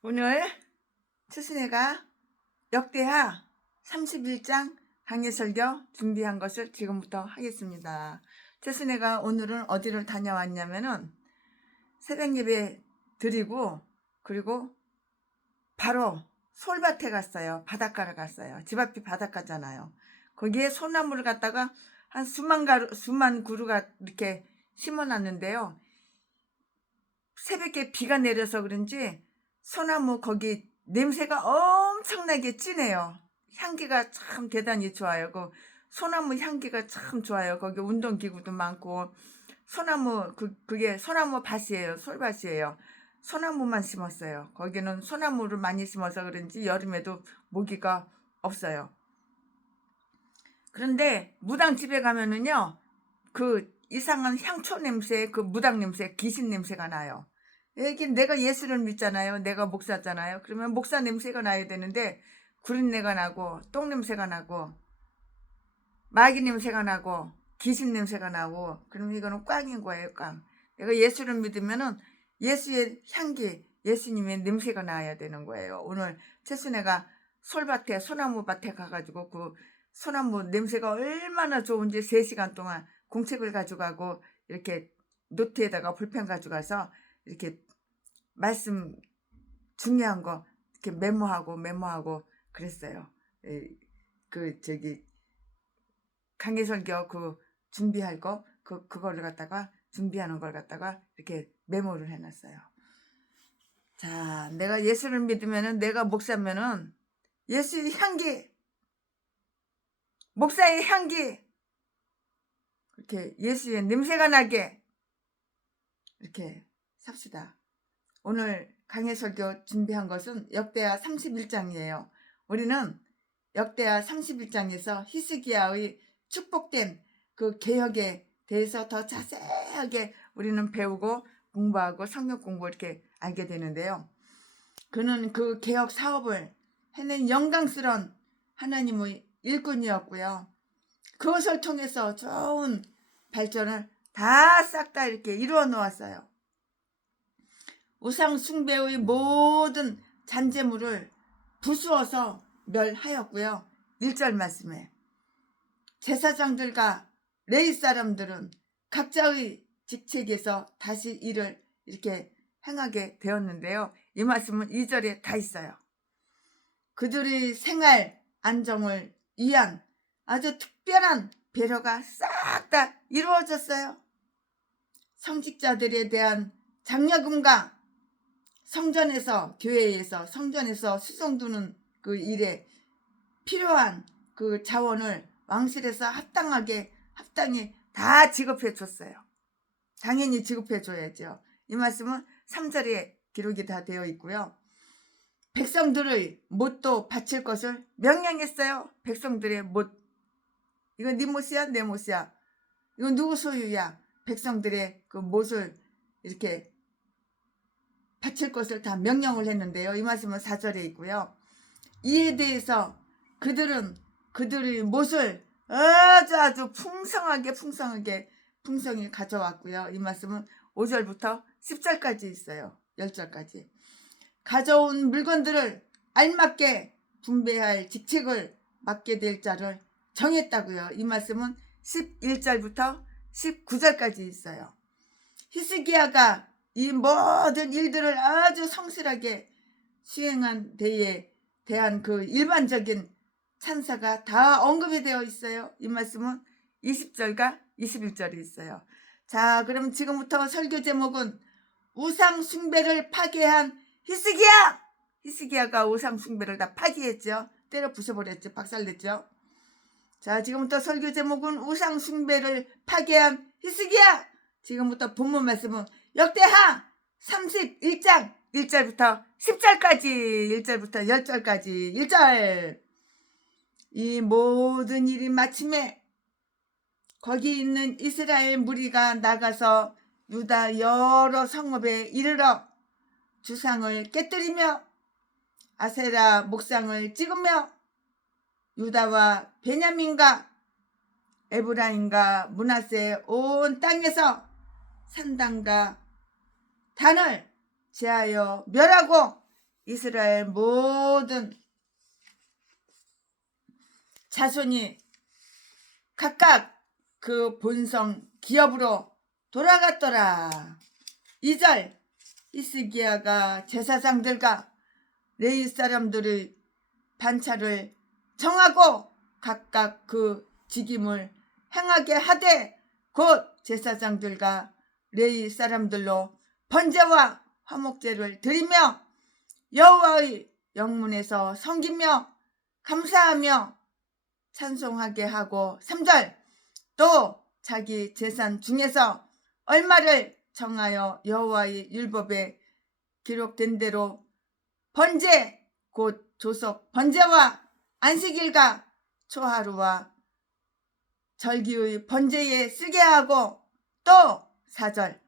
오늘 최순애가 역대하 31장 강해설교 준비한 것을 지금부터 하겠습니다. 최순애가 오늘은 어디를 다녀왔냐면은 새벽 예배 드리고 그리고 바로 솔밭에 갔어요. 바닷가를 갔어요. 집 앞이 바닷가잖아요. 거기에 소나무를 갖다가 한 수만 그루가 이렇게 심어놨는데요. 새벽에 비가 내려서 그런지 소나무 거기 냄새가 엄청나게 진해요. 향기가 참 대단히 좋아요. 그 소나무 향기가 참 좋아요. 거기 운동기구도 많고 소나무 그게 소나무 밭이에요. 솔밭이에요. 소나무만 심었어요. 거기는 소나무를 많이 심어서 그런지 여름에도 모기가 없어요. 그런데 무당 집에 가면은요, 그 이상한 향초 냄새, 그 무당 냄새, 귀신 냄새가 나요. 이게 내가 예수를 믿잖아요. 내가 목사잖아요. 그러면 목사 냄새가 나야 되는데 구린내가 나고 똥 냄새가 나고 마귀 냄새가 나고 귀신 냄새가 나고 그러면 이거는 꽝인 거예요. 꽝. 내가 예수를 믿으면은 예수의 향기, 예수님의 냄새가 나야 되는 거예요. 오늘 최순애가 솔밭에 소나무 밭에 가가지고 그 소나무 냄새가 얼마나 좋은지 3시간 동안 공책을 가져가고 이렇게 노트에다가 볼펜 가져가서 이렇게 말씀 중요한 거 이렇게 메모하고 그랬어요. 저기 강해설교 그 준비할 거 그거를 갖다가 준비하는 걸 갖다가 이렇게 메모를 해놨어요. 자, 내가 예수를 믿으면은 내가 목사면은 예수의 향기, 목사의 향기, 이렇게 예수의 냄새가 나게 이렇게 삽시다. 오늘 강해설교 준비한 것은 역대하 31장이에요. 우리는 역대하 31장에서 히스기야의 축복된 그 개혁에 대해서 더 자세하게 우리는 배우고 공부하고 성경 공부 이렇게 알게 되는데요. 그는 그 개혁 사업을 해낸 영광스러운 하나님의 일꾼이었고요. 그것을 통해서 좋은 발전을 다 싹 다 이렇게 이루어 놓았어요. 우상 숭배의 모든 잔재물을 부수어서 멸하였고요. 1절 말씀에 제사장들과 레위 사람들은 각자의 직책에서 다시 일을 이렇게 행하게 되었는데요. 이 말씀은 2절에 다 있어요. 그들의 생활 안정을 위한 아주 특별한 배려가 싹 다 이루어졌어요. 성직자들에 대한 장려금과 성전에서 교회에서 성전에서 수송두는 그 일에 필요한 그 자원을 왕실에서 합당히 다 지급해 줬어요. 당연히 지급해 줘야죠. 이 말씀은 3절에 기록이 다 되어 있고요. 백성들의 못도 바칠 것을 명령했어요. 백성들의 못. 이건 네 못이야 내 못이야. 이건 누구 소유야. 백성들의 그 못을 이렇게 바칠 것을 다 명령을 했는데요. 이 말씀은 4절에 있고요. 이에 대해서 그들은 그들의 못을 아주 풍성히 가져왔고요. 이 말씀은 5절부터 10절까지 있어요. 10절까지. 가져온 물건들을 알맞게 분배할 직책을 맡게 될 자를 정했다고요. 이 말씀은 11절부터 19절까지 있어요. 히스기야가 이 모든 일들을 아주 성실하게 수행한 데에 대한 그 일반적인 찬사가 다 언급이 되어 있어요. 이 말씀은 20절과 21절에 있어요. 자, 그럼 지금부터 설교 제목은 우상 숭배를 파괴한 히스기야! 히스기야가 우상 숭배를 다 파괴했죠. 때려 부숴버렸죠. 박살냈죠. 자, 지금부터 설교 제목은 우상 숭배를 파괴한 히스기야! 지금부터 본문 말씀은 역대하 31장 1절부터 10절까지 1절부터 10절까지 1절. 이 모든 일이 마침에 거기 있는 이스라엘 무리가 나가서 유다 여러 성읍에 이르러 주상을 깨뜨리며 아세라 목상을 찍으며 유다와 베냐민과 에브라임과 므낫세 온 땅에서 산당과 단을 제하여 멸하고 이스라엘 모든 자손이 각각 그 본성 기업으로 돌아갔더라. 2절 히스기야가 제사장들과 레위 사람들의 반차를 정하고 각각 그 직임을 행하게 하되 곧 제사장들과 레위 사람들로 번제와 화목제를 드리며 여호와의 영문에서 섬기며 감사하며 찬송하게 하고 3절 또 자기 재산 중에서 얼마를 정하여 여호와의 율법에 기록된 대로 번제 곧 조석 번제와 안식일과 초하루와 절기의 번제에 쓰게 하고 또 4절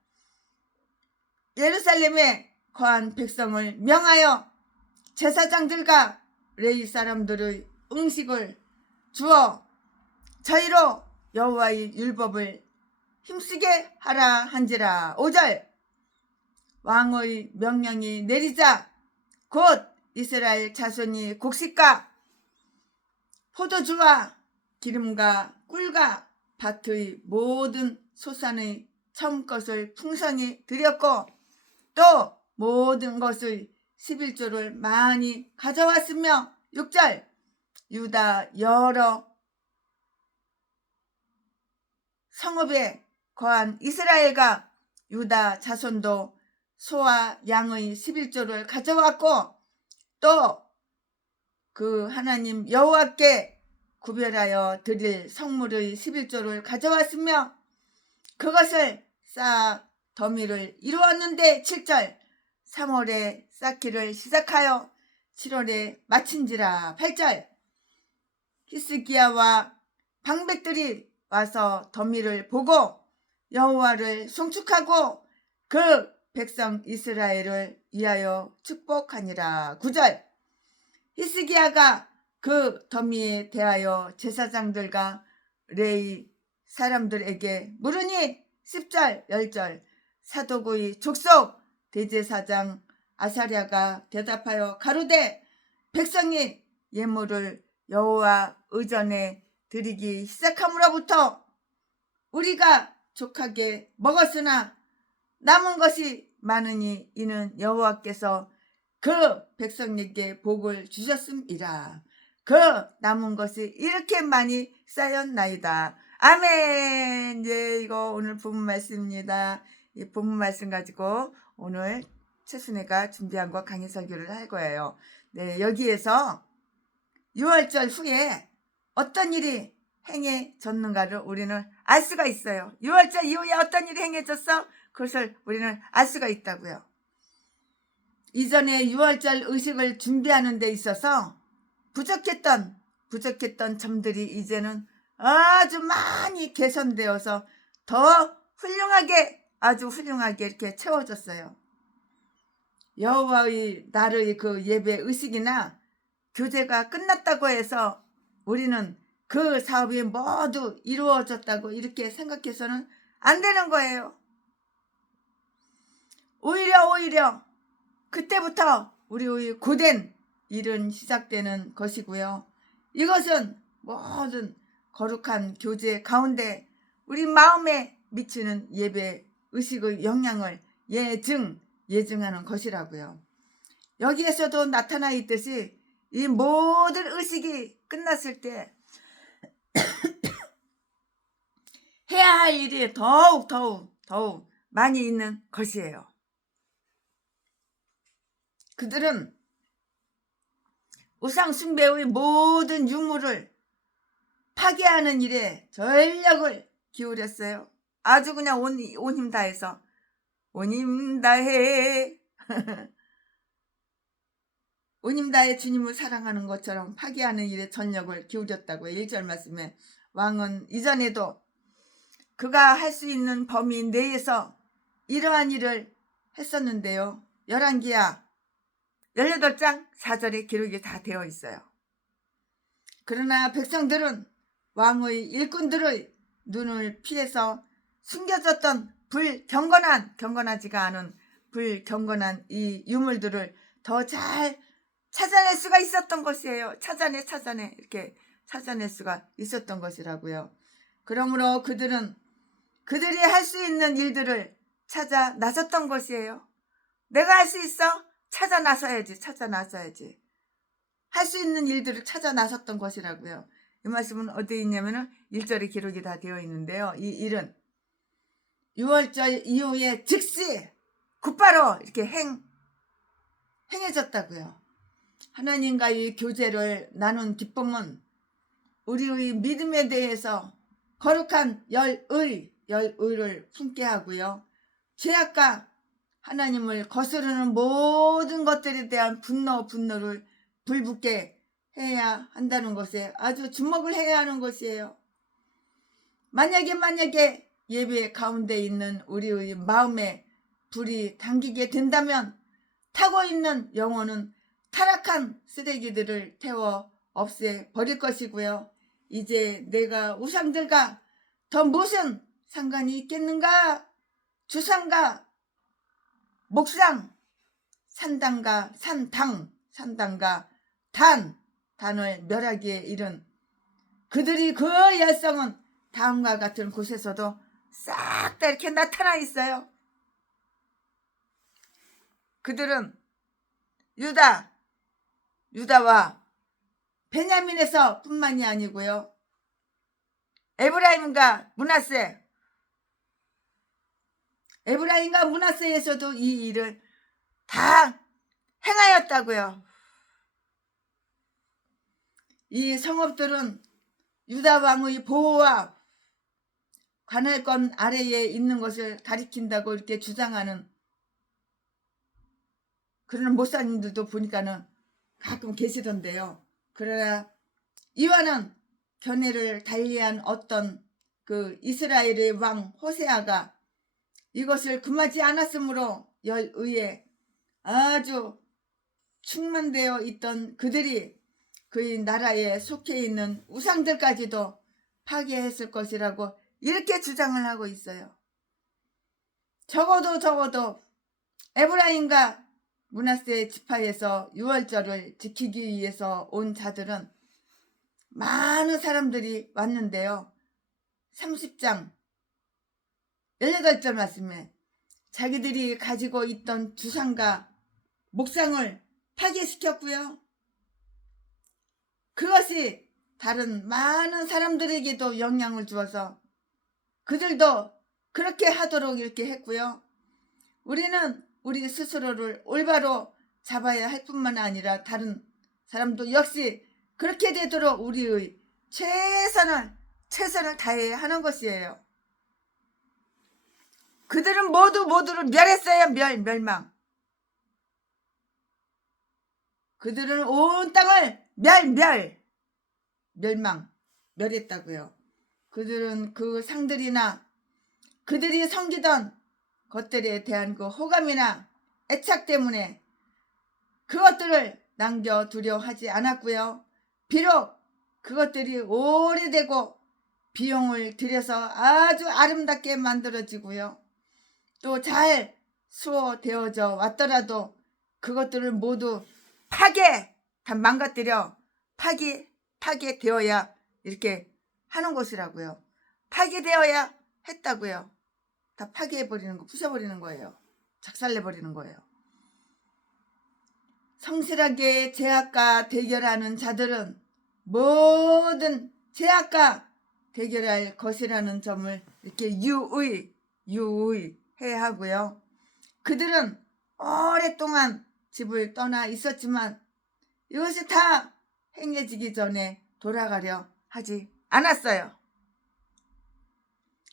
예루살렘에 거한 백성을 명하여 제사장들과 레위 사람들의 음식을 주어 저희로 여호와의 율법을 힘쓰게 하라 한지라. 5절 왕의 명령이 내리자 곧 이스라엘 자손이 곡식과 포도주와 기름과 꿀과 밭의 모든 소산의 처음 것을 풍성히 드렸고 또 모든 것의 11조를 많이 가져왔으며 6절 유다 여러 성읍에 거한 이스라엘과 유다 자손도 소와 양의 11조를 가져왔고 또 그 하나님 여호와께 구별하여 드릴 성물의 11조를 가져왔으며 그것을 쌓아 더미를 이루었는데 7절 3월에 쌓기를 시작하여 7월에 마친지라. 8절 히스기야와 방백들이 와서 더미를 보고 여호와를 송축하고 그 백성 이스라엘을 위하여 축복하니라. 9절 히스기야가 그 더미에 대하여 제사장들과 레위 사람들에게 물으니 10절 10절 사독의 족속 대제사장 아사랴가 대답하여 가로되 백성이 예물을 여호와 의전에 드리기 시작함으로부터 우리가 족하게 먹었으나 남은 것이 많으니 이는 여호와께서 그 백성에게 복을 주셨음이라. 그 남은 것이 이렇게 많이 쌓였나이다. 아멘. 이제 이거 오늘 본문 말씀입니다. 이 본문 말씀 가지고 오늘 최순애가 준비한 거 강의 설교를 할 거예요. 네, 여기에서 6월절 후에 어떤 일이 행해졌는가를 우리는 알 수가 있어요. 6월절 이후에 어떤 일이 행해졌어? 그것을 우리는 알 수가 있다고요. 이전에 6월절 의식을 준비하는 데 있어서 부족했던 점들이 이제는 아주 많이 개선되어서 더 훌륭하게 아주 훌륭하게 이렇게 채워졌어요. 여호와의 날의 그 예배 의식이나 교제가 끝났다고 해서 우리는 그 사업이 모두 이루어졌다고 이렇게 생각해서는 안 되는 거예요. 오히려 그때부터 우리의 고된 일은 시작되는 것이고요. 이것은 모든 거룩한 교제 가운데 우리 마음에 미치는 예배 의식의 영향을 예증하는 것이라고요. 여기에서도 나타나 있듯이 이 모든 의식이 끝났을 때 해야 할 일이 더욱 많이 있는 것이에요. 그들은 우상 숭배의 모든 유물을 파괴하는 일에 전력을 기울였어요. 아주 그냥 온 힘 다해서 온 힘 다해 온 힘 다해 주님을 사랑하는 것처럼 파괴하는 일에 전력을 기울였다고요. 1절 말씀에 왕은 이전에도 그가 할 수 있는 범위 내에서 이러한 일을 했었는데요. 열왕기야 18장 4절에 기록이 다 되어 있어요. 그러나 백성들은 왕의 일꾼들의 눈을 피해서 숨겨졌던 경건하지가 않은 불경건한 이 유물들을 더 잘 찾아낼 수가 있었던 것이에요. 찾아내 이렇게 찾아낼 수가 있었던 것이라고요. 그러므로 그들이 할 수 있는 일들을 찾아 나섰던 것이에요. 내가 할 수 있어? 찾아 나서야지. 할 수 있는 일들을 찾아 나섰던 것이라고요. 이 말씀은 어디에 있냐면은 1절에 기록이 다 되어 있는데요. 이 일은 6월절 이후에 즉시 곧바로 이렇게 행해졌다고요. 하나님과의 교제를 나눈 기쁨은 우리의 믿음에 대해서 거룩한 열의를 품게 하고요. 죄악과 하나님을 거스르는 모든 것들에 대한 분노를 불붙게 해야 한다는 것에 아주 주목을 해야 하는 것이에요. 만약에 예배 가운데 있는 우리의 마음에 불이 당기게 된다면 타고 있는 영혼은 타락한 쓰레기들을 태워 없애 버릴 것이고요. 이제 내가 우상들과 더 무슨 상관이 있겠는가? 주상과 목상, 산당과 단을 멸하기에 이른 그들이 그 열성은 다음과 같은 곳에서도 싹 다 이렇게 나타나 있어요. 그들은 유다와 베냐민에서 뿐만이 아니고요. 에브라임과 므낫세에서도 이 일을 다 행하였다고요. 이 성읍들은 유다 왕의 보호와 관할권 아래에 있는 것을 가리킨다고 이렇게 주장하는 그런 목사님들도 보니까는 가끔 계시던데요. 그러나 이와는 견해를 달리한 어떤 그 이스라엘의 왕 호세아가 이것을 금하지 않았으므로 열의에 아주 충만되어 있던 그들이 그의 나라에 속해 있는 우상들까지도 파괴했을 것이라고 이렇게 주장을 하고 있어요. 적어도 에브라임과 므낫세 지파에서 유월절을 지키기 위해서 온 자들은 많은 사람들이 왔는데요. 30장 18절 말씀에 자기들이 가지고 있던 주상과 목상을 파괴시켰고요. 그것이 다른 많은 사람들에게도 영향을 주어서 그들도 그렇게 하도록 이렇게 했고요. 우리는 우리 스스로를 올바로 잡아야 할 뿐만 아니라 다른 사람도 역시 그렇게 되도록 우리의 최선을 다해야 하는 것이에요. 그들은 모두를 멸했어요. 멸망. 그들은 온 땅을 멸했다고요. 그들은 그 상들이나 그들이 섬기던 것들에 대한 그 호감이나 애착 때문에 그것들을 남겨두려 하지 않았고요. 비록 그것들이 오래되고 비용을 들여서 아주 아름답게 만들어지고요. 또 잘 수호되어져 왔더라도 그것들을 모두 다 망가뜨려 파괴되어야 이렇게 하는 것이라고요. 파괴되어야 했다고요. 다 파괴해버리는 거, 부셔버리는 거예요. 작살내버리는 거예요. 성실하게 죄악과 대결하는 자들은 모든 죄악과 대결할 것이라는 점을 이렇게 유의해야 하고요. 그들은 오랫동안 집을 떠나 있었지만 이것이 다 행해지기 전에 돌아가려 하지 않았어요.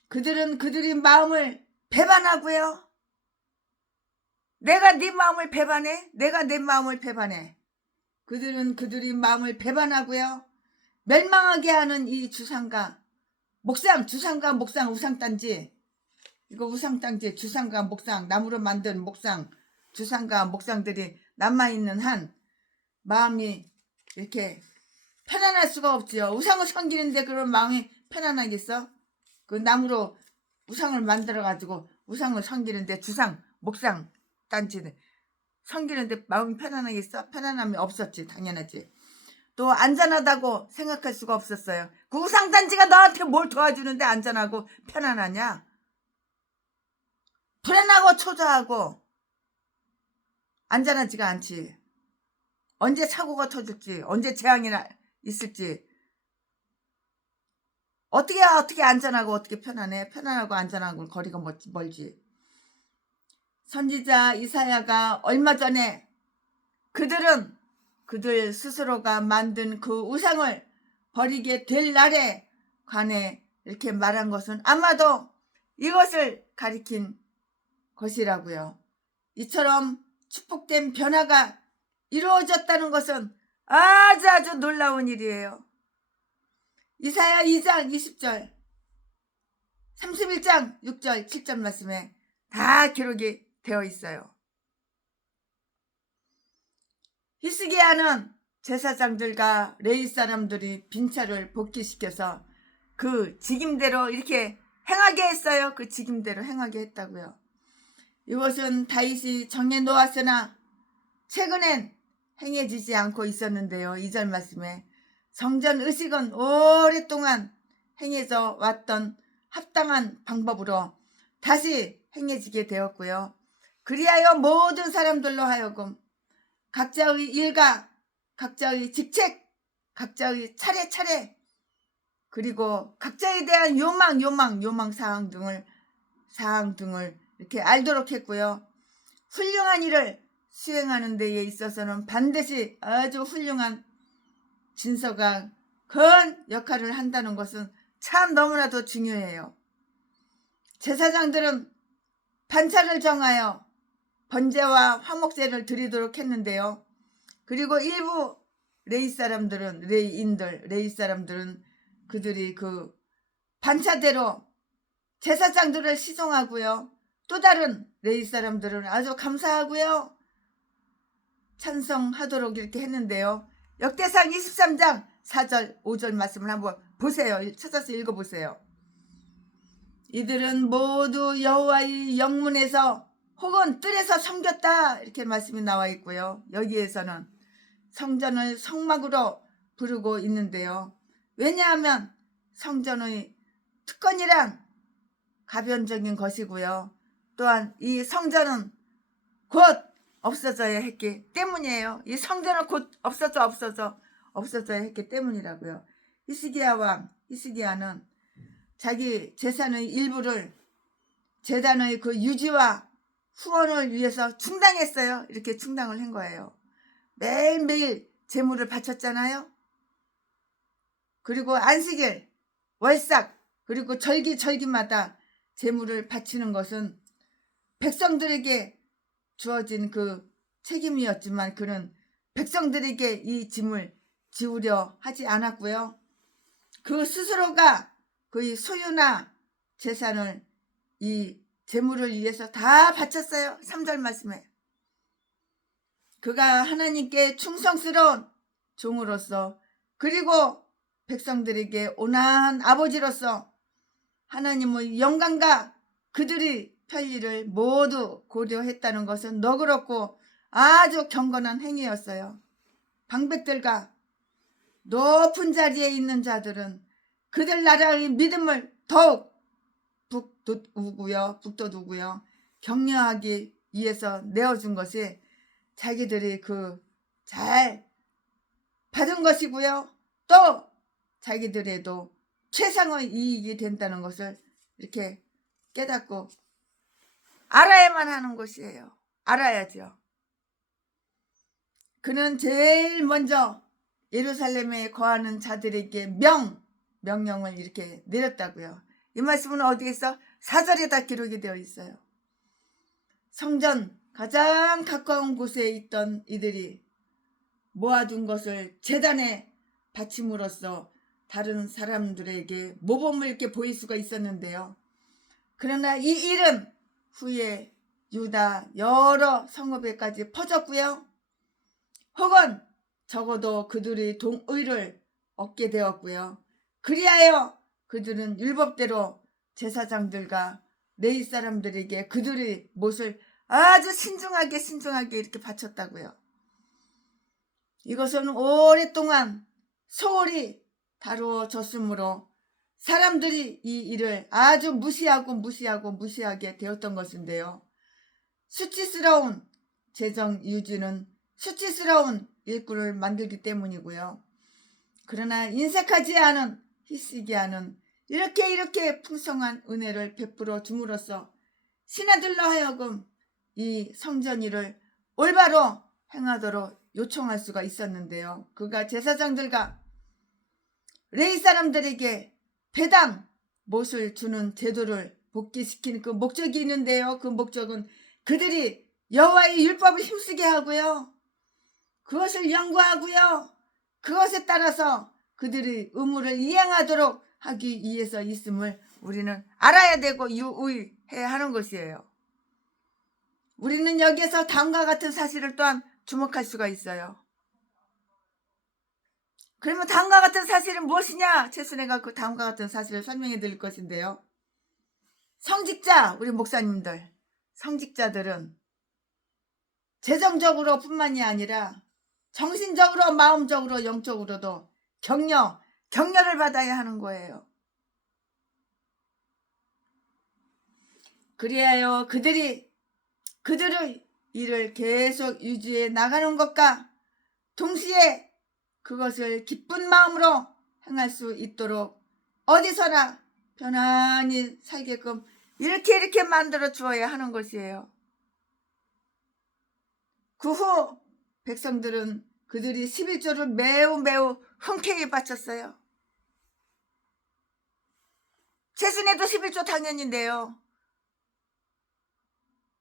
그들은 그들의 마음을 배반하고요. 내가 네 마음을 배반해? 내가 내 마음을 배반해. 그들은 그들의 마음을 배반하고요. 멸망하게 하는 이 주상과 목상, 우상단지. 이거 우상단지, 주상과 목상, 나무로 만든 목상, 주상과 목상들이 남아있는 한 마음이 이렇게 편안할 수가 없지요. 우상을 섬기는데 그런 마음이 편안하겠어? 그 나무로 우상을 만들어가지고 우상을 섬기는데 주상, 목상, 단지는 섬기는데 마음이 편안하겠어? 편안함이 없었지. 당연하지. 또 안전하다고 생각할 수가 없었어요. 그 우상단지가 너한테 뭘 도와주는데 안전하고 편안하냐? 불안하고 초조하고 안전하지가 않지. 언제 사고가 터질지, 언제 재앙이 있을지, 어떻게 안전하고 어떻게 편안해? 편안하고 안전하고 거리가 멀지. 선지자 이사야가 얼마 전에 그들 스스로가 만든 그 우상을 버리게 될 날에 관해 이렇게 말한 것은 아마도 이것을 가리킨 것이라고요. 이처럼 축복된 변화가 이루어졌다는 것은 아주 놀라운 일이에요. 이사야 2장 20절, 31장 6절 7절 말씀에 다 기록이 되어 있어요. 히스기야는 제사장들과 레위 사람들이 빈차를 복귀시켜서 그 직임대로 이렇게 행하게 했어요. 그 직임대로 행하게 했다고요. 이것은 다윗이 정해놓았으나 최근엔 행해지지 않고 있었는데요. 2절 말씀에 성전 의식은 오랫동안 행해져 왔던 합당한 방법으로 다시 행해지게 되었고요. 그리하여 모든 사람들로 하여금 각자의 일과 각자의 직책, 각자의 차례 그리고 각자에 대한 요망 사항 등을 이렇게 알도록 했고요. 훌륭한 일을 수행하는 데에 있어서는 반드시 아주 훌륭한 진서가 큰 역할을 한다는 것은 참 너무나도 중요해요. 제사장들은 반차를 정하여 번제와 화목제를 드리도록 했는데요. 그리고 일부 레위 사람들은 그들이 그 반차대로 제사장들을 시송하고요. 또 다른 레위 사람들은 아주 감사하고요. 찬성하도록 이렇게 했는데요. 역대상 23장 4절 5절 말씀을 한번 보세요. 찾아서 읽어보세요. 이들은 모두 여호와의 영문에서 혹은 뜰에서 섬겼다 이렇게 말씀이 나와 있고요. 여기에서는 성전을 성막으로 부르고 있는데요. 왜냐하면 성전의 특권이란 가변적인 것이고요. 또한 이 성전은 곧 없어져야 했기 때문이에요. 이 성전은 곧 없어져야 했기 때문이라고요. 히스기야는 자기 재산의 일부를 제단의 그 유지와 후원을 위해서 충당했어요. 이렇게 충당을 한 거예요. 매일매일 제물을 바쳤잖아요. 그리고 안식일, 월삭, 그리고 절기마다 제물을 바치는 것은 백성들에게 주어진 그 책임이었지만 그는 백성들에게 이 짐을 지우려 하지 않았고요. 그 스스로가 그의 소유나 재산을 이 제물을 위해서 다 바쳤어요. 3절 말씀에 그가 하나님께 충성스러운 종으로서 그리고 백성들에게 온화한 아버지로서 하나님의 영광과 그들이 편리를 모두 고려했다는 것은 너그럽고 아주 경건한 행위였어요. 방백들과 높은 자리에 있는 자들은 그들 나라의 믿음을 더욱 북돋우고요. 격려하기 위해서 내어준 것이 자기들이 그 잘 받은 것이고요. 또 자기들에도 최상의 이익이 된다는 것을 이렇게 깨닫고 알아야만 하는 것이에요. 알아야죠. 그는 제일 먼저 예루살렘에 거하는 자들에게 명령을 이렇게 내렸다고요. 이 말씀은 어디에 있어? 4절에 다 기록이 되어 있어요. 성전 가장 가까운 곳에 있던 이들이 모아둔 것을 제단에 바침으로써 다른 사람들에게 모범을 이렇게 보일 수가 있었는데요. 그러나 이 일은 후에 유다 여러 성읍에까지 퍼졌고요. 혹은 적어도 그들의 동의를 얻게 되었고요. 그리하여 그들은 율법대로 제사장들과 레위 사람들에게 그들의 몫을 아주 신중하게 신중하게 이렇게 바쳤다고요. 이것은 오랫동안 소홀히 다루어졌으므로 사람들이 이 일을 아주 무시하게 되었던 것인데요. 수치스러운 재정 유지는 수치스러운 일꾼을 만들기 때문이고요. 그러나 인색하지 않은 히스기야는 이렇게 풍성한 은혜를 베풀어 줌으로써 신하들로 하여금 이 성전 일을 올바로 행하도록 요청할 수가 있었는데요. 그가 제사장들과 레위 사람들에게 배당 못을 주는 제도를 복귀시키는 그 목적이 있는데요. 그 목적은 그들이 여호와의 율법을 힘쓰게 하고요. 그것을 연구하고요. 그것에 따라서 그들이 의무를 이행하도록 하기 위해서 있음을 우리는 알아야 되고 유의해야 하는 것이에요. 우리는 여기에서 다음과 같은 사실을 또한 주목할 수가 있어요. 그러면 다음과 같은 사실은 무엇이냐? 최순애가 그 다음과 같은 사실을 설명해 드릴 것인데요. 성직자, 우리 목사님들, 성직자들은 재정적으로 뿐만이 아니라 정신적으로, 마음적으로, 영적으로도 격려를 받아야 하는 거예요. 그리하여 그들의 일을 계속 유지해 나가는 것과 동시에 그것을 기쁜 마음으로 행할 수 있도록 어디서나 편안히 살게끔 이렇게 만들어 주어야 하는 것이에요. 그 후 백성들은 그들이 11조를 매우 흔쾌히 바쳤어요. 최순애도 11조 당연인데요.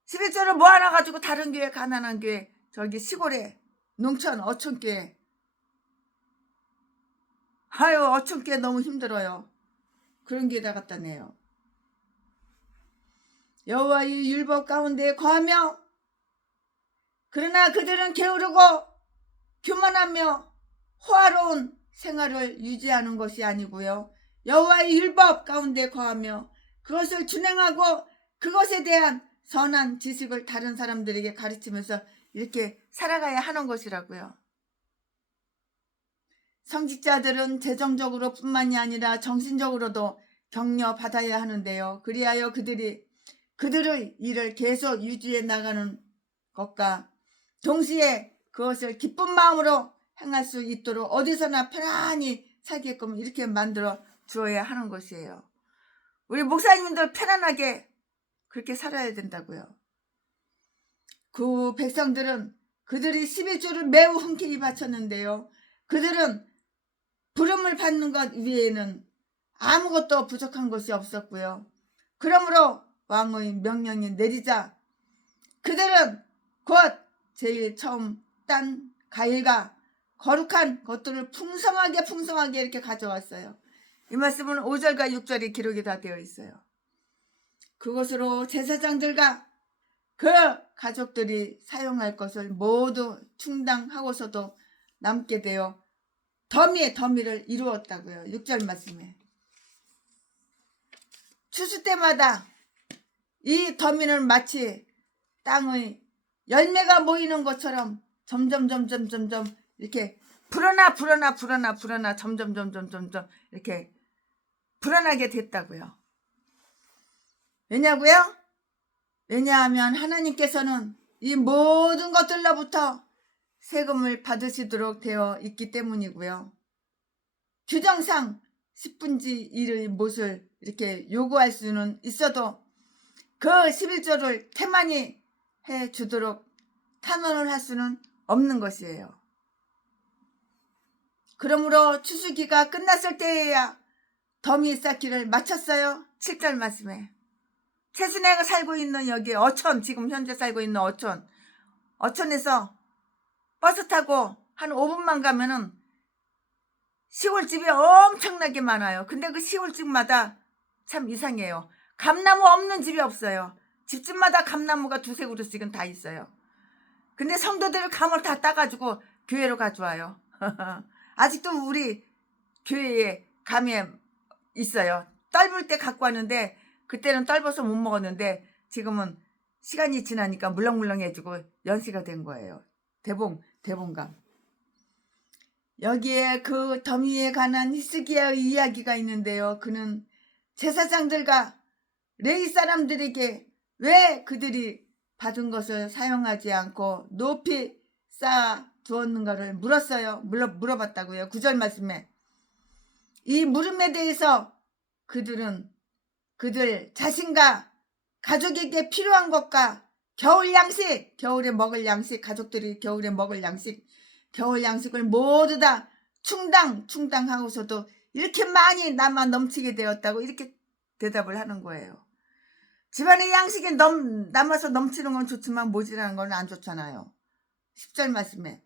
11조를 모아놔가지고 다른 교회, 가난한 교회, 저기 시골에 농촌 어촌교회, 아유 어촌교회 너무 힘들어요. 그런 교회다 갖다 내요. 여호와의 율법 가운데 거하며 그러나 그들은 게으르고 교만하며 호화로운 생활을 유지하는 것이 아니고요. 여호와의 율법 가운데 거하며 그것을 준행하고 그것에 대한 선한 지식을 다른 사람들에게 가르치면서 이렇게 살아가야 하는 것이라고요. 성직자들은 재정적으로 뿐만이 아니라 정신적으로도 격려받아야 하는데요. 그리하여 그들의 일을 계속 유지해 나가는 것과 동시에 그것을 기쁜 마음으로 행할 수 있도록 어디서나 편안히 살게끔 이렇게 만들어 주어야 하는 것이에요. 우리 목사님들 편안하게 그렇게 살아야 된다고요. 그 백성들은 그들이 11조를 매우 흔쾌히 바쳤는데요. 그들은 부름을 받는 것 위에는 아무것도 부족한 것이 없었고요. 그러므로 왕의 명령이 내리자 그들은 곧 제일 처음 딴 과일과 거룩한 것들을 풍성하게 이렇게 가져왔어요. 이 말씀은 5절과 6절에 기록이 다 되어 있어요. 그것으로 제사장들과 그 가족들이 사용할 것을 모두 충당하고서도 남게 되어 더미를 이루었다고요. 6절 말씀에. 추수 때마다 이 더미는 마치 땅의 열매가 모이는 것처럼 점점 이렇게 불어나 점점 이렇게 불어나게 됐다고요. 왜냐고요? 왜냐하면 하나님께서는 이 모든 것들로부터 세금을 받으시도록 되어 있기 때문이고요. 규정상 10분지 1의 못을 이렇게 요구할 수는 있어도 그 11조를 태만히 해주도록 탄원을 할 수는 없는 것이에요. 그러므로 추수기가 끝났을 때에야 더미 쌓기를 마쳤어요. 7절 말씀에. 최순애가 살고 있는 여기 어촌, 지금 현재 살고 있는 어촌에서 버스 타고 한 5분만 가면은 시골집이 엄청나게 많아요. 근데 그 시골집마다 참 이상해요. 감나무 없는 집이 없어요. 집집마다 감나무가 두세 그루씩은 다 있어요. 근데 성도들이 감을 다 따가지고 교회로 가져와요. 아직도 우리 교회에 감이 있어요. 떫을 때 갖고 왔는데 그때는 떫어서 못 먹었는데 지금은 시간이 지나니까 물렁물렁해지고 연시가 된 거예요. 대봉감. 여기에 그 더미에 관한 히스기야의 이야기가 있는데요. 그는 제사장들과 레위 사람들에게 왜 그들이 받은 것을 사용하지 않고 높이 쌓아 두었는가를 물어봤다고요. 9절 말씀에. 이 물음에 대해서 그들 자신과 가족에게 필요한 것과 겨울 양식, 겨울에 먹을 양식, 가족들이 겨울에 먹을 양식, 겨울 양식을 모두 다 충당하고서도 이렇게 많이 남아 넘치게 되었다고 이렇게 대답을 하는 거예요. 집안에 양식이 남아서 넘치는 건 좋지만 모자라는 건 안 좋잖아요. 10절 말씀에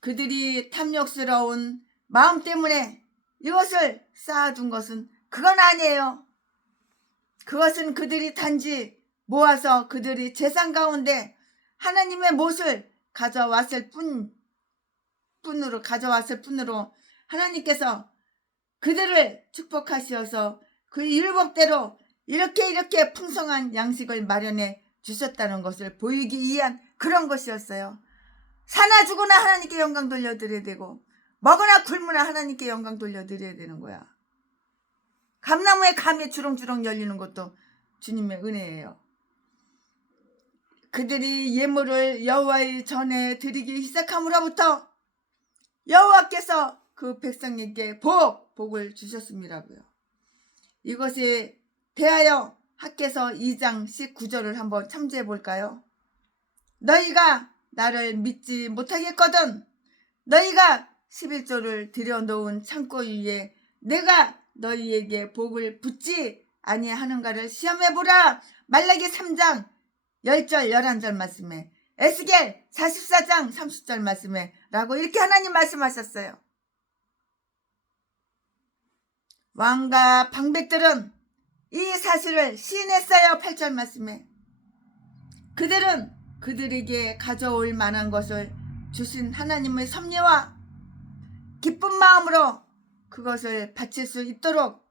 그들이 탐욕스러운 마음 때문에 이것을 쌓아둔 것은 그건 아니에요. 그것은 그들이 단지 모아서 그들이 재산 가운데 하나님의 못을 가져왔을 뿐으로 하나님께서 그들을 축복하시어서 그 율법대로 이렇게 풍성한 양식을 마련해 주셨다는 것을 보이기 위한 그런 것이었어요. 사나 죽으나 하나님께 영광 돌려드려야 되고 먹으나 굶으나 하나님께 영광 돌려드려야 되는 거야. 감나무에 감이 주렁주렁 열리는 것도 주님의 은혜예요. 그들이 예물을 여호와의 전에 드리기 시작함으로부터 여호와께서 그 백성에게 복을 주셨습니다고요. 이것에 대하여 학개서 2장 19절을 한번 참조해 볼까요? 너희가 나를 믿지 못하겠거든 너희가 11조를 들여놓은 창고 위에 내가 너희에게 복을 붓지 아니하는가를 시험해보라. 말라기 3장 10절 11절 말씀에 에스겔 44장 30절 말씀에 라고 이렇게 하나님 말씀하셨어요. 왕과 방백들은 이 사실을 시인했어요. 8절 말씀에 그들은 그들에게 가져올 만한 것을 주신 하나님의 섭리와 기쁜 마음으로 그것을 바칠 수 있도록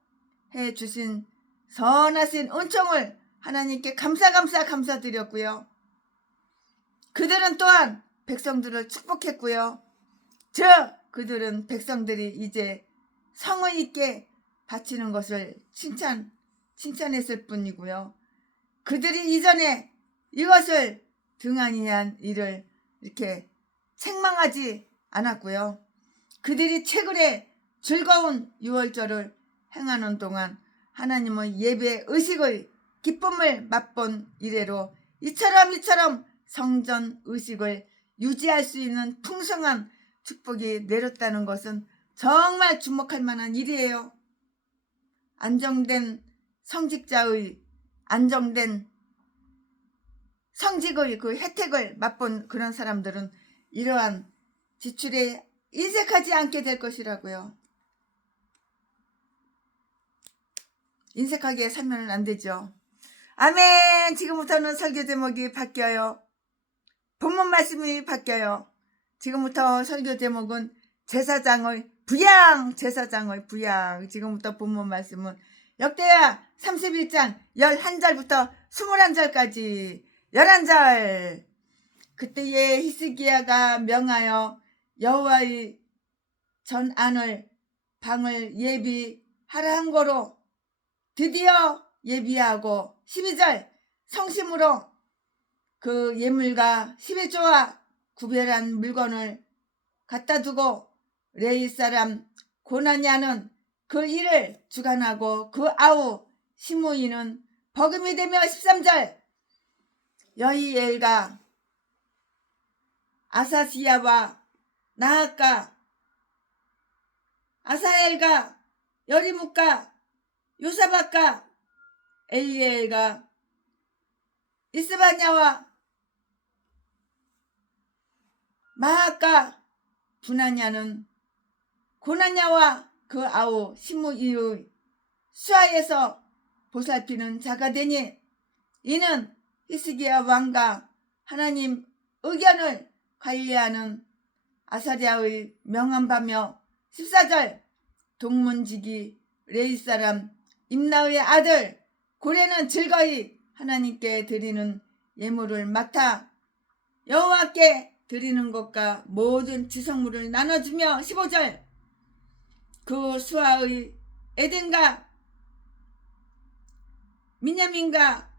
해주신 선하신 은총을 하나님께 감사드렸고요. 그들은 또한 백성들을 축복했고요. 그들은 백성들이 이제 성의 있게 바치는 것을 칭찬했을 뿐이고요. 그들이 이전에 이것을 등한히 한 일을 이렇게 책망하지 않았고요. 그들이 최근에 즐거운 유월절을 행하는 동안 하나님의 예배 의식의 기쁨을 맛본 이래로 이처럼 성전 의식을 유지할 수 있는 풍성한 축복이 내렸다는 것은 정말 주목할 만한 일이에요. 안정된 성직자의 안정된 성직의 그 혜택을 맛본 그런 사람들은 이러한 지출에 인색하지 않게 될 것이라고요. 인색하게 살면 안 되죠. 아멘. 지금부터는 설교 제목이 바뀌어요. 본문 말씀이 바뀌어요. 지금부터 설교 제목은 제사장의 부양. 지금부터 본문 말씀은 역대하 31장 11절부터 21절까지 11절. 그때에 히스기야가 명하여 여호와의 전안을 방을 예비하라 한 거로 드디어 예비하고 12절 성심으로 그 예물과 11조와 구별한 물건을 갖다 두고 레위 사람 고나냐는 그 일을 주관하고 그 아우 시므이는 버금이 되며 13절 여히엘과 아사시야와 나학과 아사엘과 여리묵과 요사박과 엘리엘과 이스바냐와 마학과 분하냐는 고나냐와 그 아우 시므이의 수하에서 보살피는 자가 되니 이는 히스기야 왕과 하나님 의견을 관리하는 아사랴의 명한 바며 14절 동문지기 레위 사람 임나의 아들 고레는 즐거이 하나님께 드리는 예물을 맡아 여호와께 드리는 것과 모든 지성물을 나눠주며 15절 그 수아의 에덴과 미냐민과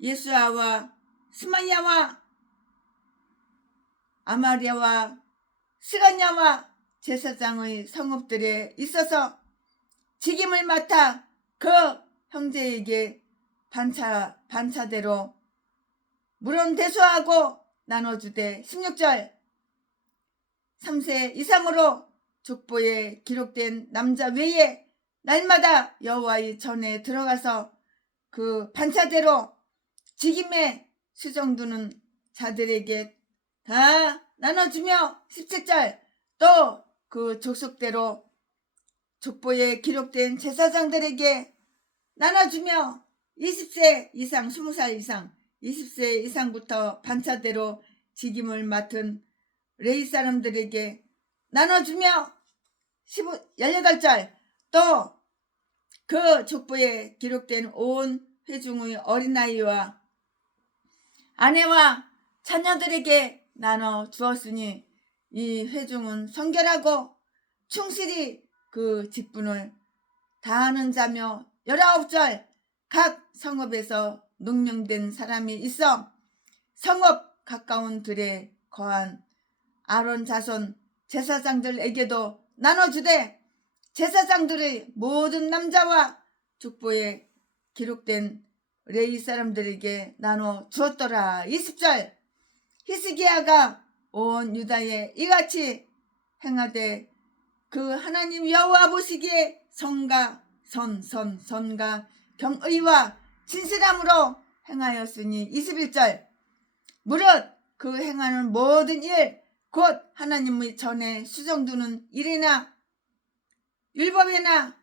예수아와 스마야와 아마리아와 스가냐와 제사장의 성읍들에 있어서 직임을 맡아 그 형제에게 반차대로 물은 대수하고 나눠주되 16절 3세 이상으로 족보에 기록된 남자 외에 날마다 여호와의 전에 들어가서 그 반차대로 직임에 수정두는 자들에게 다 나눠주며 17절 또 그 족속대로 족보에 기록된 제사장들에게 나눠주며 20세 이상 20살 이상 20세 이상부터 반차대로 직임을 맡은 레위 사람들에게 나눠주며 18절 또 그 족보에 기록된 온 회중의 어린아이와 아내와 자녀들에게 나눠 주었으니 이 회중은 성결하고 충실히 그 직분을 다하는 자며 19절 각 성읍에서 능명된 사람이 있어 성읍 가까운 들에 거한 아론 자손 제사장들에게도 나눠주되 제사장들의 모든 남자와 족보에 기록된 레위 사람들에게 나눠 주었더라. 20절 히스기야가 온 유다에 이같이 행하되 그 하나님 여호와 보시기에 선과 경의와 진실함으로 행하였으니 21절 무릇 그 행하는 모든 일 곧 하나님의 전에 수정두는 일이나 율법에나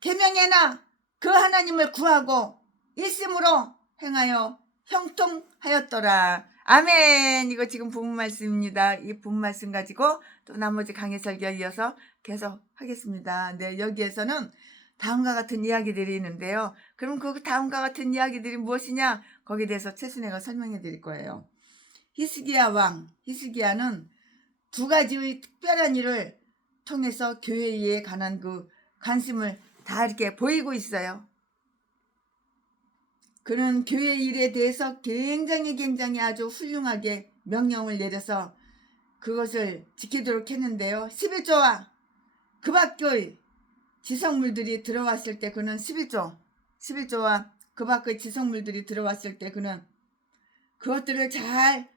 계명에나 그 하나님을 구하고 일심으로 행하여 형통하였더라. 아멘. 이거 지금 본문 말씀입니다. 이 본문 말씀 가지고 또 나머지 강해 설교 이어서 계속 하겠습니다. 네, 여기에서는 다음과 같은 이야기들이 있는데요. 그럼 그 다음과 같은 이야기들이 무엇이냐? 거기에 대해서 최순애가 설명해 드릴 거예요. 히스기야 왕, 히스기야는 두 가지의 특별한 일을 통해서 교회에 관한 그 관심을 다 이렇게 보이고 있어요. 그는 교회 일에 대해서 굉장히 아주 훌륭하게 명령을 내려서 그것을 지키도록 했는데요. 11조와 그 밖의 지성물들이 들어왔을 때 그는 11조와 그 밖의 지성물들이 들어왔을 때 그는 그것들을 잘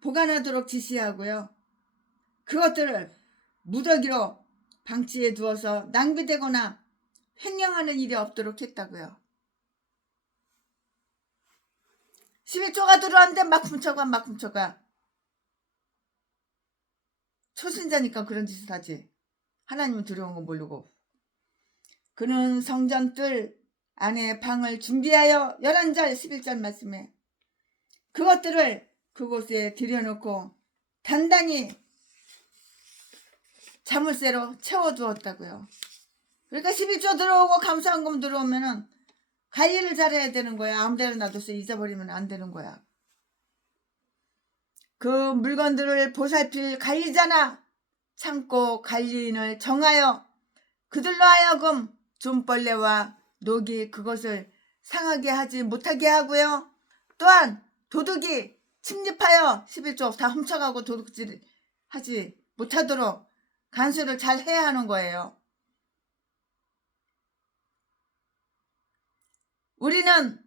보관하도록 지시하고요. 그것들을 무더기로 방치해 두어서 낭비되거나 횡령하는 일이 없도록 했다고요. 11조가 들어왔는데 막 훔쳐가. 초신자니까 그런 짓을 하지. 하나님은 두려운 거 모르고. 그는 성전뜰 안에 방을 준비하여 11절 11절 말씀에 그것들을 그곳에 들여놓고 단단히 자물쇠로 채워두었다고요. 그러니까 11조 들어오고 감사헌금 들어오면은 관리를 잘해야 되는 거야. 아무데나 놔둬서 잊어버리면 안 되는 거야. 그 물건들을 보살필 관리자나 창고 관리인을 정하여 그들로 하여금 좀벌레와 녹이 그것을 상하게 하지 못하게 하고요. 또한 도둑이 침입하여 11조 다 훔쳐가고 도둑질 하지 못하도록 간수를 잘 해야 하는 거예요. 우리는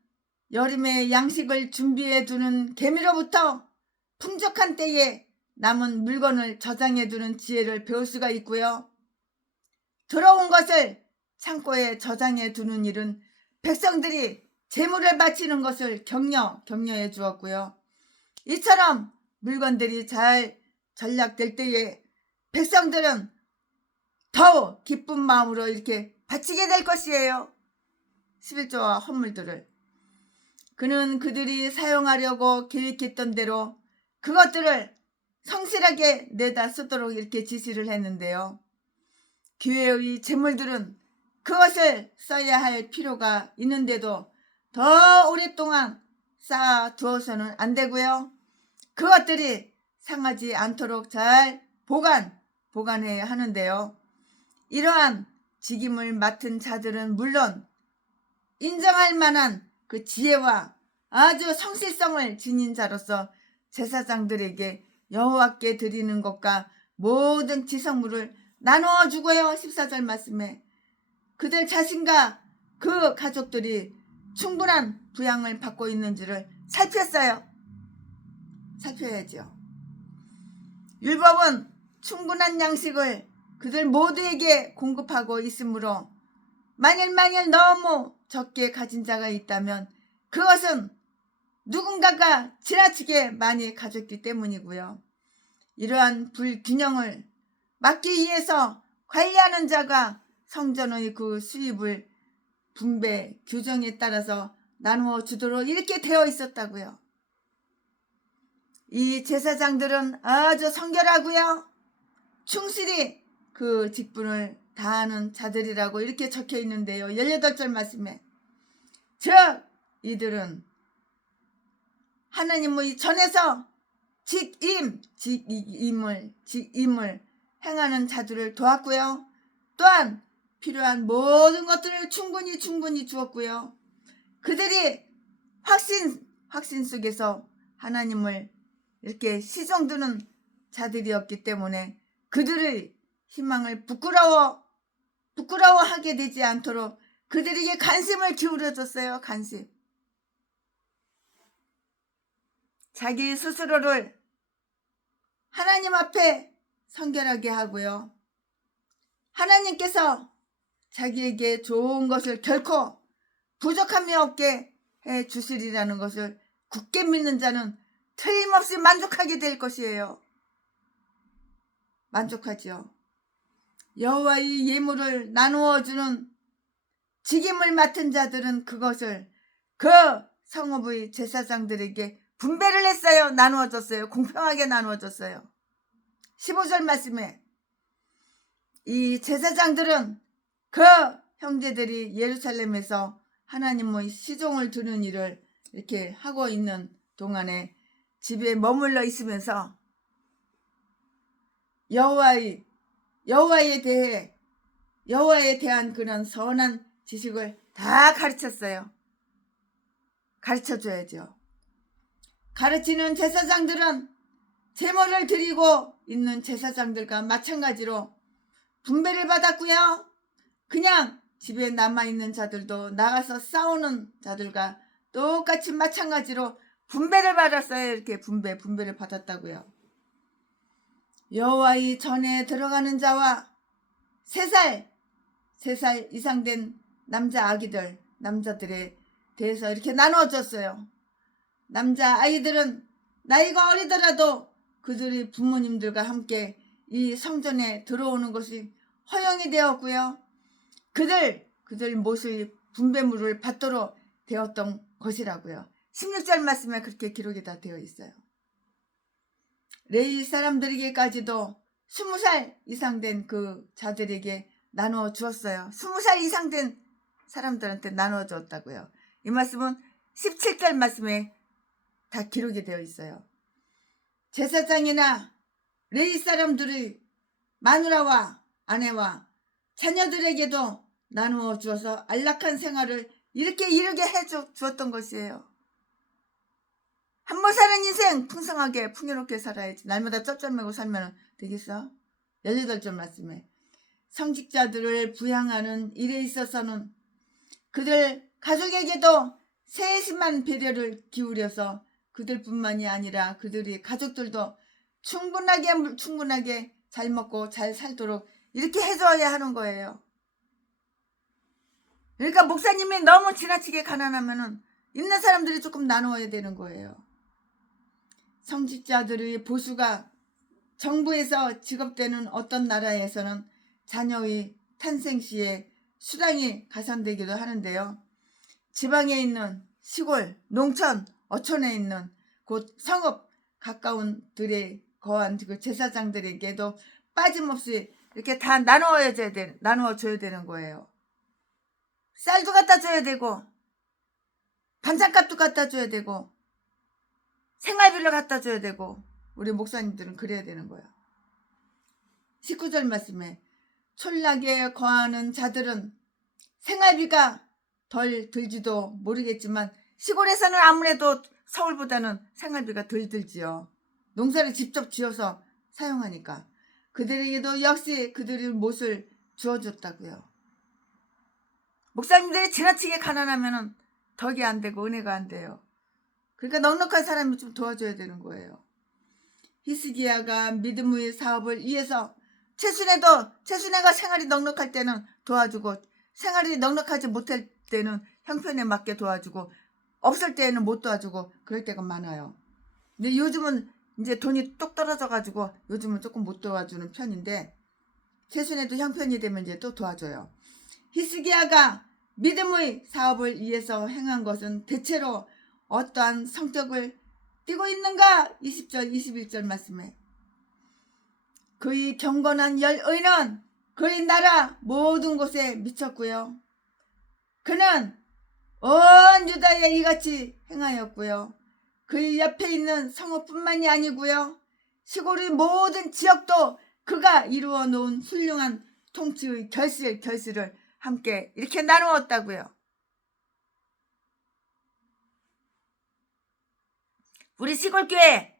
여름에 양식을 준비해 두는 개미로부터 풍족한 때에 남은 물건을 저장해 두는 지혜를 배울 수가 있고요. 들어온 것을 창고에 저장해 두는 일은 백성들이 재물을 바치는 것을 격려해 주었고요. 이처럼 물건들이 잘 전략될 때에 백성들은 더욱 기쁜 마음으로 이렇게 바치게 될 것이에요. 11조와 헌물들을. 그는 그들이 사용하려고 계획했던 대로 그것들을 성실하게 내다 쓰도록 이렇게 지시를 했는데요. 교회의 재물들은 그것을 써야 할 필요가 있는데도 더 오랫동안 쌓아 두어서는 안 되고요. 그것들이 상하지 않도록 잘 보관해야 하는데요. 이러한 직임을 맡은 자들은 물론 인정할 만한 그 지혜와 아주 성실성을 지닌 자로서 제사장들에게 여호와께 드리는 것과 모든 지성물을 나누어 주고요. 14절 말씀에 그들 자신과 그 가족들이 충분한 부양을 받고 있는지를 살펴야죠. 율법은 충분한 양식을 그들 모두에게 공급하고 있으므로 만일 너무 적게 가진 자가 있다면 그것은 누군가가 지나치게 많이 가졌기 때문이고요. 이러한 불균형을 막기 위해서 관리하는 자가 성전의 그 수입을 분배 규정에 따라서 나누어 주도록 이렇게 되어 있었다고요. 이 제사장들은 아주 성결하고요. 충실히 그 직분을 다하는 자들이라고 이렇게 적혀 있는데요. 18절 말씀에 즉 이들은 하나님의 전에서 직임을 행하는 자들을 도왔고요. 또한 필요한 모든 것들을 충분히 주었고요. 그들이 확신 속에서 하나님을 이렇게 시종드는 자들이었기 때문에 그들의 희망을 부끄러워하게 되지 않도록 그들에게 관심을 기울여줬어요. 관심. 자기 스스로를 하나님 앞에 성결하게 하고요. 하나님께서 자기에게 좋은 것을 결코 부족함이 없게 해 주시리라는 것을 굳게 믿는 자는 틀림없이 만족하게 될 것이에요. 만족하지요. 여호와의 예물을 나누어 주는 직임을 맡은 자들은 그것을 그 성읍의 제사장들에게 분배를 했어요. 나누어 줬어요. 공평하게 나누어 줬어요. 15절 말씀에 이 제사장들은 그 형제들이 예루살렘에서 하나님의 시종을 두는 일을 이렇게 하고 있는 동안에 집에 머물러 있으면서 여호와에 대한 그런 선한 지식을 다 가르쳤어요. 가르쳐줘야죠. 가르치는 제사장들은 제물을 드리고 있는 제사장들과 마찬가지로 분배를 받았고요. 그냥 집에 남아있는 자들도 나가서 싸우는 자들과 똑같이 마찬가지로 분배를 받았어요. 이렇게 분배를 받았다고요. 여호와의 전에 들어가는 자와 3살 이상 된 남자들에 대해서 이렇게 나눠줬어요. 남자아이들은 나이가 어리더라도 그들의 부모님들과 함께 이 성전에 들어오는 것이 허용이 되었고요. 그들 몫의 분배물을 받도록 되었던 것이라고요. 16절 말씀에 그렇게 기록이 다 되어 있어요. 레위 사람들에게까지도 20살 이상 된 그 자들에게 나누어 주었어요. 20살 이상 된 사람들한테 나누어 주었다고요. 이 말씀은 17절 말씀에 다 기록이 되어 있어요. 제사장이나 레위 사람들의 마누라와 아내와 자녀들에게도 나누어 주어서 안락한 생활을 이렇게 이루게 해 주었던 것이에요. 한 번 사는 인생 풍성하게 풍요롭게 살아야지. 날마다 쩝쩝매고 살면 되겠어? 18절 말씀에 성직자들을 부양하는 일에 있어서는 그들 가족에게도 세심한 배려를 기울여서 그들뿐만이 아니라 그들의 가족들도 충분하게 잘 먹고 잘 살도록 이렇게 해줘야 하는 거예요. 그러니까 목사님이 너무 지나치게 가난하면은 있는 사람들이 조금 나누어야 되는 거예요. 성직자들의 보수가 정부에서 지급되는 어떤 나라에서는 자녀의 탄생 시에 수당이 가산되기도 하는데요. 지방에 있는 시골, 농촌, 어촌에 있는 곧 성읍 가까운 들에 거한 그 제사장들에게도 빠짐없이 이렇게 다 나누어줘야 되는 거예요. 쌀도 갖다 줘야 되고 반찬값도 갖다 줘야 되고 생활비를 갖다 줘야 되고 우리 목사님들은 그래야 되는 거야. 19절 말씀에 촌락에 거하는 자들은 생활비가 덜 들지도 모르겠지만 시골에서는 아무래도 서울보다는 생활비가 덜 들지요. 농사를 직접 지어서 사용하니까. 그들에게도 역시 그들의 몫을 주어줬다고요. 목사님들이 지나치게 가난하면 덕이 안 되고 은혜가 안 돼요. 그러니까 넉넉한 사람이 좀 도와줘야 되는 거예요. 히스기야가 믿음의 사업을 위해서 최순애가 생활이 넉넉할 때는 도와주고 생활이 넉넉하지 못할 때는 형편에 맞게 도와주고 없을 때는 못 도와주고 그럴 때가 많아요. 근데 요즘은 이제 돈이 뚝 떨어져가지고 요즘은 조금 못 도와주는 편인데 최순애도 형편이 되면 이제 또 도와줘요. 히스기야가 믿음의 사업을 위해서 행한 것은 대체로 어떠한 성격을 띠고 있는가? 20절 21절 말씀에 그의 경건한 열의는 그의 나라 모든 곳에 미쳤고요. 그는 온 유다에 이같이 행하였고요. 그의 옆에 있는 성읍뿐만이 아니고요. 시골의 모든 지역도 그가 이루어 놓은 훌륭한 통치의 결실을 함께 이렇게 나누었다고요. 우리 시골교회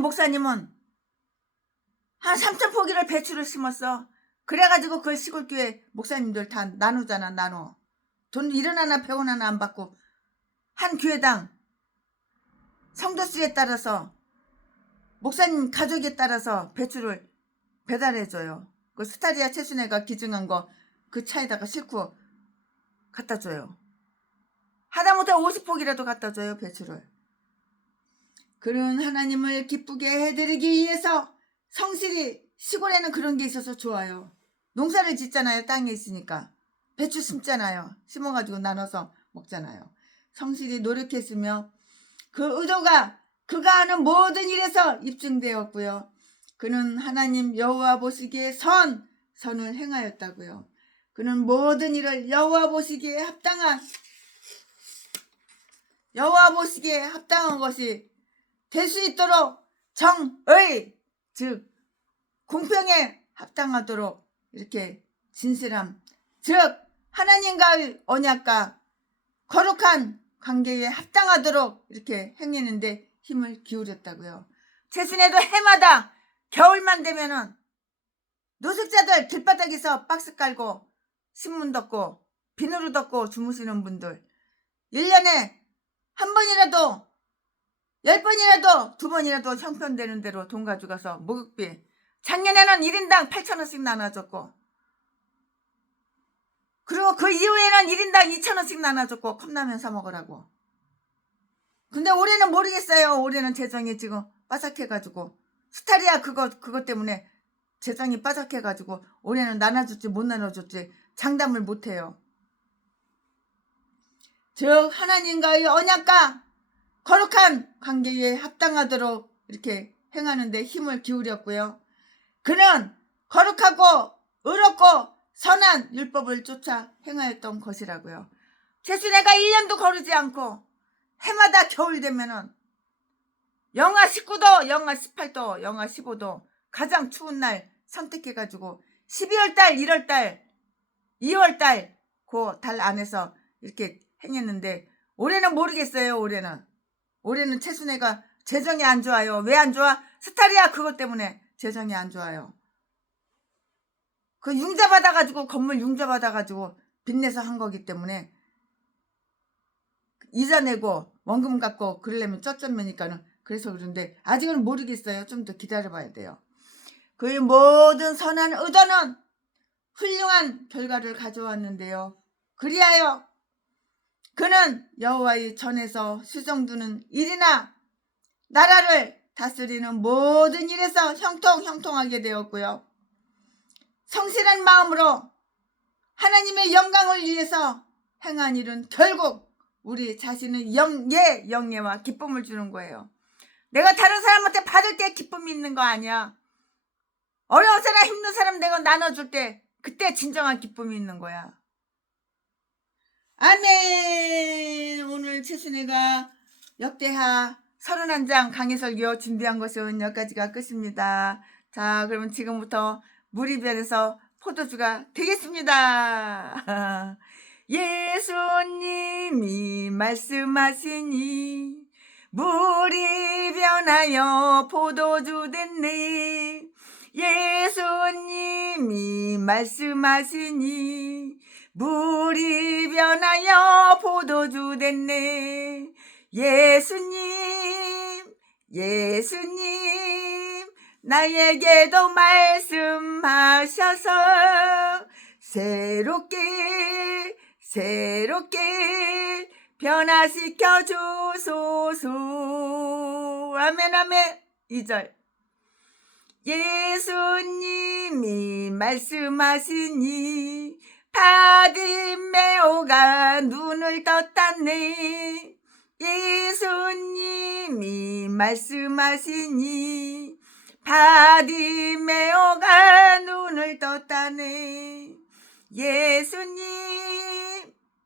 목사님은 한 3,000포기를 배추를 심었어. 그래가지고 그걸 시골교회 목사님들 다 나누잖아. 나눠. 돈 1원 하나 100원 하나 안 받고 한 교회당 성도 수에 따라서 목사님 가족에 따라서 배추를 배달해줘요. 그 스타리아 최순애가 기증한 거 그 차에다가 싣고 갖다 줘요. 하다못해 50포기라도 갖다 줘요. 배추를. 그런 하나님을 기쁘게 해드리기 위해서 성실히 시골에는 그런 게 있어서 좋아요. 농사를 짓잖아요. 땅에 있으니까. 배추 심잖아요. 심어가지고 나눠서 먹잖아요. 성실히 노력했으며 그 의도가 그가 하는 모든 일에서 입증되었고요. 그는 하나님 여호와 보시기에 선을 행하였다고요. 그는 모든 일을 여호와 보시기에 합당한 것이 될 수 있도록 정의 즉 공평에 합당하도록 이렇게 진실함 즉 하나님과의 언약과 거룩한 관계에 합당하도록 이렇게 행했는데 힘을 기울였다고요. 최순애도 해마다 겨울만 되면은 노숙자들 길바닥에서 박스 깔고 신문 덮고 비누로 덮고 주무시는 분들 1년에 한 번이라도 10번이라도 2번이라도 형편되는 대로 돈 가져가서 목욕비 작년에는 1인당 8,000원씩 나눠줬고 그리고 그 이후에는 1인당 2,000원씩 나눠줬고 컵라면 사 먹으라고. 근데 올해는 모르겠어요. 올해는 재정이 지금 빠삭해가지고 스타리아 그것 때문에 재정이 빠삭해가지고 올해는 나눠줄지 못 나눠줄지 장담을 못해요. 즉 하나님과의 언약과 거룩한 관계에 합당하도록 이렇게 행하는데 힘을 기울였고요. 그는 거룩하고 의롭고 선한 율법을 쫓아 행하였던 것이라고요. 최순애가 1년도 거르지 않고 해마다 겨울 되면은 영하 19도, 영하 18도, 영하 15도 가장 추운 날 선택해가지고 12월달, 1월달, 2월달 그 달 안에서 이렇게 행했는데 올해는 모르겠어요. 올해는 최순애가 재정이 안 좋아요. 왜 안 좋아? 스타리아 그것 때문에 재정이 안 좋아요. 그 융자 받아가지고 건물 융자 받아가지고 빚내서 한 거기 때문에 이자 내고 원금 갚고 그러려면 쩌쩌매니까는 그래서 그런데 아직은 모르겠어요. 좀 더 기다려봐야 돼요. 그의 모든 선한 의도는 훌륭한 결과를 가져왔는데요. 그리하여 그는 여호와의 전에서 수정두는 일이나 나라를 다스리는 모든 일에서 형통하게 되었고요. 성실한 마음으로 하나님의 영광을 위해서 행한 일은 결국 우리 자신의 영예와 기쁨을 주는 거예요. 내가 다른 사람한테 받을 때 기쁨이 있는 거 아니야. 어려운 사람 힘든 사람 내가 나눠줄 때 그때 진정한 기쁨이 있는 거야. 아멘. 오늘 최순애가 역대하 31장 강의설교 준비한 것은 여기까지가 끝입니다. 자, 그러면 지금부터 무리변에서 포도주가 되겠습니다. 예수님이 말씀하시니 물이 변하여 포도주 됐네. 예수님이 말씀하시니 물이 변하여 포도주 됐네. 예수님 나에게도 말씀하셔서 새롭게 변화시켜 주소서. 아멘 아멘. 2절 예수님이 말씀하시니 바디메오가 눈을 떴다네. 예수님이 말씀하시니 바디메오가 눈을 떴다네.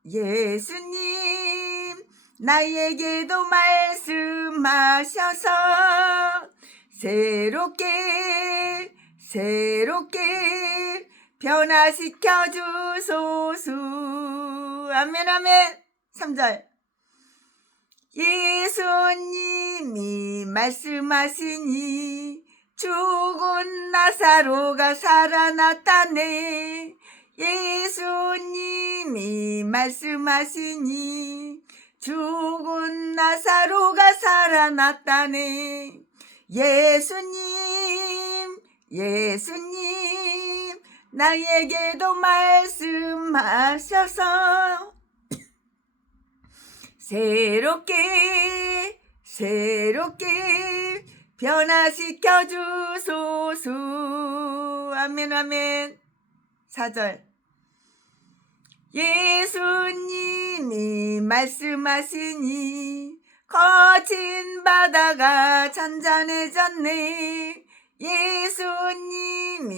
예수님 나에게도 말씀하셔서 새롭게 변화시켜 주소서. 아멘 아멘. 3절 예수님이 말씀하시니 죽은 나사로가 살아났다네. 예수님이 말씀하시니 죽은 나사로가 살아났다네. 예수님 나에게도 말씀하셔서 새롭게 변화시켜 주소서. 아멘 아멘. 4절 예수님이 말씀하시니 거친 바다가 잔잔해졌네. 예수님이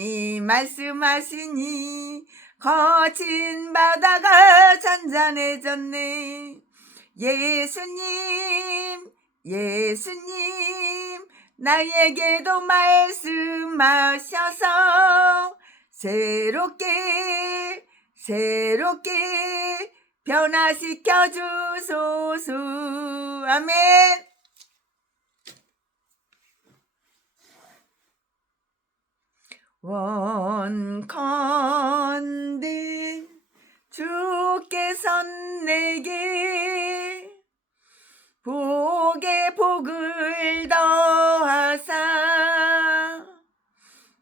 말씀하시니 거친 바다가 잔잔해졌네. 예수님 나에게도 말씀하셔서 새롭게 변화시켜 주소서. 아멘. 원컨대 주께선 내게 복에 복을 더하사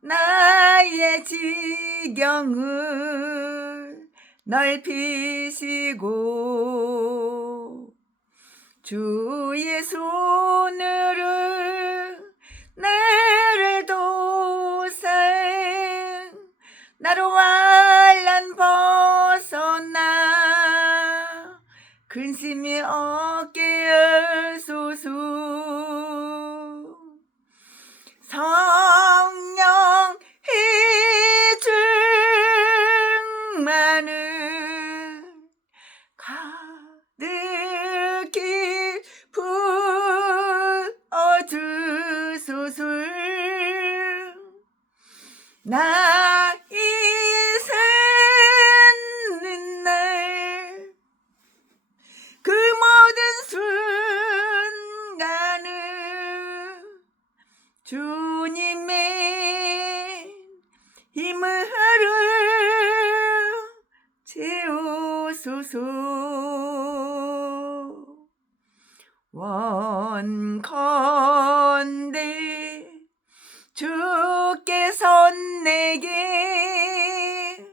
나의 지경을 넓히시고 주의 손으로 나를 도우사 나로 환난 벗어나 근심이 없게 하소서. 성령 충만을 가득히 부어주소서. 나 이 사는 날 그 모든 순간을 주님의 힘으로 채우소서. 원컨대 주께선 내게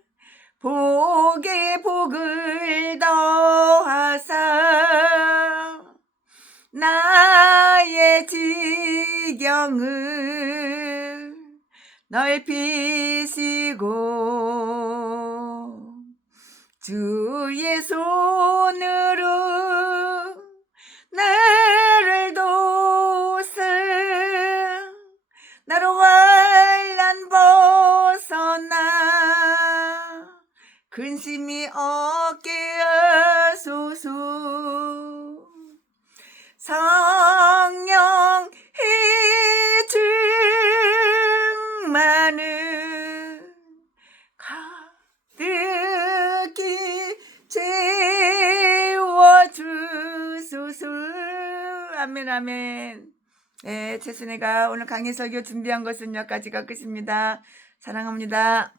복에 복을 더하사 나의 지경을 넓히시고 주의 손으로 나를 도우사 나로 환난 벗어나 근심이 없게 하소서. 성령 아멘, 아멘. 네, 최순애가 오늘 강의 설교 준비한 것은 여기까지가 끝입니다. 사랑합니다.